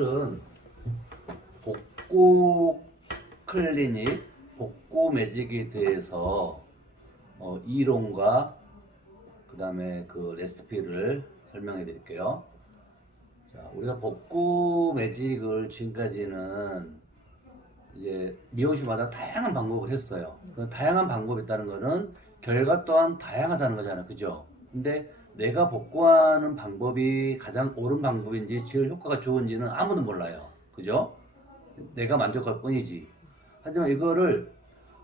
오늘은 복구 클리닉, 복구 매직에 대해서 이론과 그 다음에 그 레시피를 설명해 드릴게요. 자, 우리가 복구 매직을 지금까지는 이제 미용실마다 다양한 방법을 했어요. 그 다양한 방법이 있다는 거는 결과 또한 다양하다는 거잖아요. 그죠? 근데 내가 복구하는 방법이 가장 옳은 방법인지 제일 효과가 좋은지는 아무도 몰라요. 그죠? 내가 만족할 뿐이지. 하지만 이거를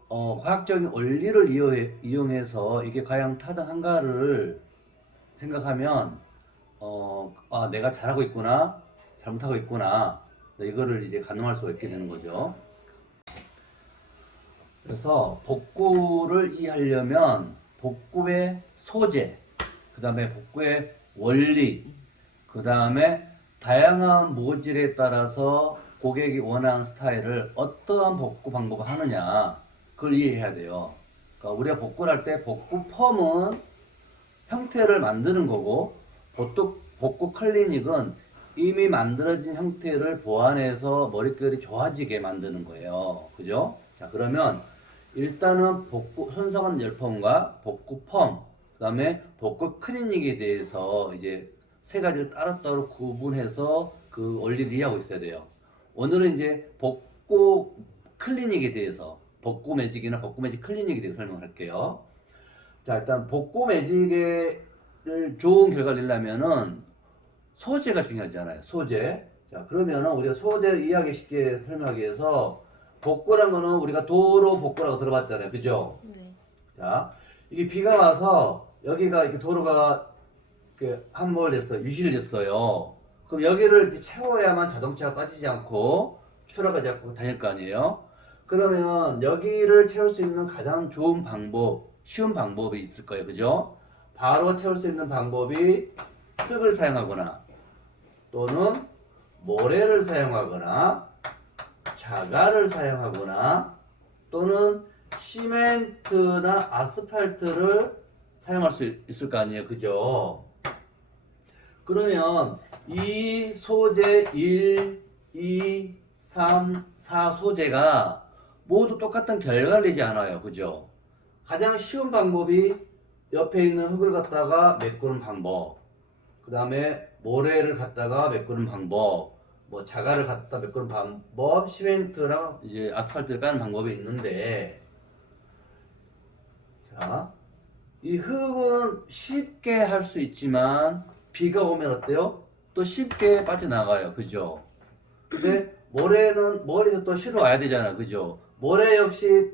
과학적인 원리를 이용해서 이게 과연 타당한가를 생각하면 내가 잘하고 있구나, 잘못하고 있구나, 이거를 이제 가늠할 수가 있게 되는 거죠. 그래서 복구를 이해하려면 복구의 소재, 그 다음에 복구의 원리, 그 다음에 다양한 모질에 따라서 고객이 원하는 스타일을 어떠한 복구 방법을 하느냐, 그걸 이해해야 돼요. 그러니까 우리가 복구를 할 때 복구 펌은 형태를 만드는 거고, 복구 클리닉은 이미 만들어진 형태를 보완해서 머릿결이 좋아지게 만드는 거예요. 그죠? 자, 그러면 일단은 복구 손상한 열펌과 복구 펌, 그 다음에 복구 클리닉에 대해서 이제 세 가지를 따로따로 구분해서 그 원리를 이해하고 있어야 돼요. 오늘은 이제 복구 클리닉에 대해서, 복구 매직이나 복구 매직 클리닉에 대해서 설명할게요. 자, 일단 복구 매직을 좋은 결과를 내려면은 소재가 중요하잖아요. 소재. 자, 그러면은 우리가 소재를 이해하기 쉽게 설명하기 위해서 복구란 거는 우리가 도로 복구라고 들어봤잖아요. 그죠? 네. 자, 이게 비가 와서 여기가 이렇게 도로가 함몰 됐어요. 유실 됐어요. 그럼 여기를 이제 채워야만 자동차가 빠지지 않고 추락하지 않고 다닐 거 아니에요? 그러면 여기를 채울 수 있는 가장 좋은 방법, 쉬운 방법이 있을 거예요. 그죠? 바로 채울 수 있는 방법이 흙을 사용하거나 또는 모래를 사용하거나 자갈을 사용하거나 또는 시멘트나 아스팔트를 사용할 수 있을 거 아니에요. 그죠? 그러면 이 소재 1, 2, 3, 4 소재가 모두 똑같은 결과를 내지 않아요. 그죠? 가장 쉬운 방법이 옆에 있는 흙을 갖다가 메꾸는 방법, 그 다음에 모래를 갖다가 메꾸는 방법, 뭐 자갈을 갖다 메꾸는 방법, 시멘트랑 이제 아스팔트를 까는 방법이 있는데, 자, 이 흙은 쉽게 할 수 있지만 비가 오면 어때요? 또 쉽게 빠져나가요. 그죠? 근데 모래는 멀리서 또 실어 와야 되잖아. 그죠? 모래 역시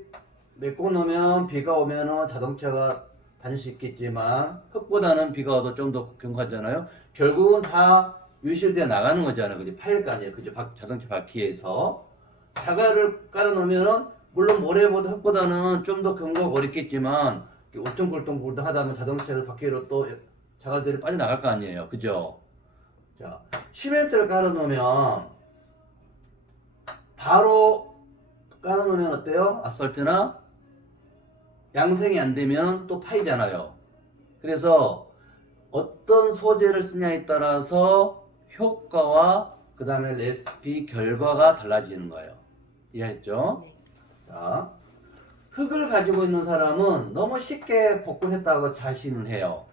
메꿔 놓으면 비가 오면은 자동차가 다닐 수 있겠지만 흙보다는 비가 와도 좀 더 견고하잖아요. 결국은 다 유실되어 나가는 거잖아요. 그죠? 파일 거 아니에요. 그죠? 자동차 바퀴에서 자갈을 깔아 놓으면은 물론 모래보다 흙보다는 좀 더 견고하고 어렵겠지만 울퉁불퉁 하다 보면 자동차 바퀴로 또 자갈들이 빠져나갈 거 아니에요. 그죠? 자, 시멘트를 깔아 놓으면 바로 깔아 놓으면 어때요? 아스팔트나 양생이 안 되면 또 파이잖아요. 그래서 어떤 소재를 쓰냐에 따라서 효과와 그 다음에 레시피 결과가 달라지는 거예요. 이해했죠? 네. 자, 흙을 가지고 있는 사람은 너무 쉽게 복구했다고 자신을 해요.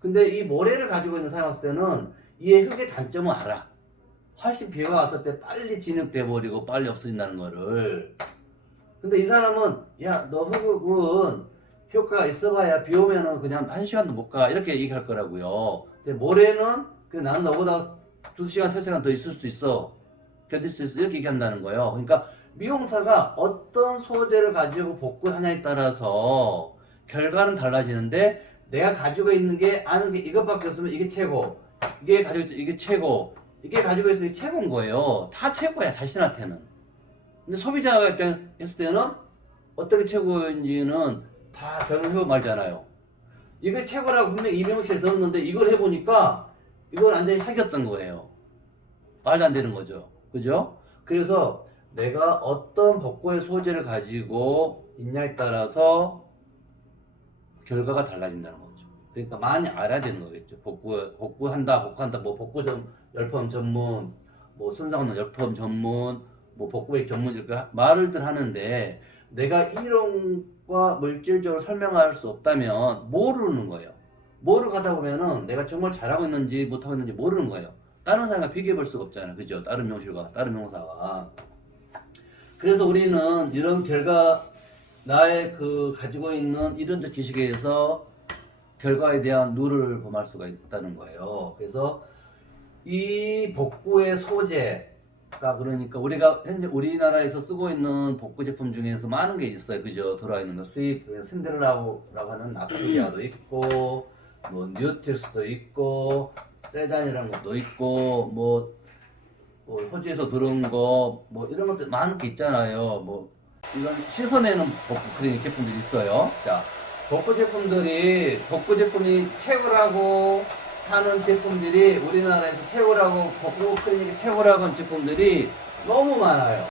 근데 이 모래를 가지고 있는 사람 봤을 때는 이 흙의 단점을 알아. 훨씬 비가 왔을 때 빨리 진흙돼 버리고 빨리 없어진다는 거를. 근데 이 사람은 야, 너 흙은 효과가 있어봐야 비 오면은 그냥 1시간도 못 가 이렇게 얘기할 거라고요. 근데 모래는 그냥 나는 너보다 2시간, 3시간 더 있을 수 있어, 견딜 수 있어, 이렇게 얘기한다는 거예요. 그러니까 미용사가 어떤 소재를 가지고 복구하냐에 따라서 결과는 달라지는데, 내가 가지고 있는 게 아는 게 이것밖에 없으면 이게 최고, 이게 가지고 있으면 이게 최고, 이게 가지고 있으면 이게 최고인 거예요. 다 최고야, 자신한테는. 근데 소비자가 했을 때는 어떻게 최고인지는 다 정해보고 말잖아요. 이게 최고라고 분명히 이명실에 들었는데 이걸 해보니까 이건 완전히 사기였던 거예요. 말도 안 되는 거죠. 그죠? 그래서 내가 어떤 복구의 소재를 가지고 있냐에 따라서 결과가 달라진다는 거죠. 그러니까 많이 알아야 되는 거겠죠. 복구한다, 뭐 복구점, 열펌 전문, 뭐 손상하는 열펌 전문, 뭐 복구액 전문 이렇게 말을들 하는데 내가 이론과 물질적으로 설명할 수 없다면 모르는 거예요. 뭐를 가다 보면은 내가 정말 잘하고 있는지 못하고 있는지 모르는 거예요. 다른 사람과 비교해 볼 수가 없잖아요. 그죠? 다른 명실과 다른 명사와. 그래서 우리는 이런 결과 나의 그 가지고 있는 이론적 지식에 의해서 결과에 대한 누를 범할 수가 있다는 거예요. 그래서 이 복구의 소재가 그러니까 우리가 현재 우리나라에서 쓰고 있는 복구 제품 중에서 많은 게 있어요. 그죠? 들어와 있는 거 수입 신데렐라라고 하는 나폴리아도 있고 뭐 뉴틸스도 있고 세단이라는 것도 있고 뭐 호주에서 들어온 거 뭐 이런 것들 많은 게 있잖아요. 뭐 이런 씻어내는 복구 클리닉 제품들이 있어요. 자, 복구 제품이 최고라고 하는 제품들이 우리나라에서 최고라고 복구 클리닉이 최고라고 하는 제품들이 너무 많아요.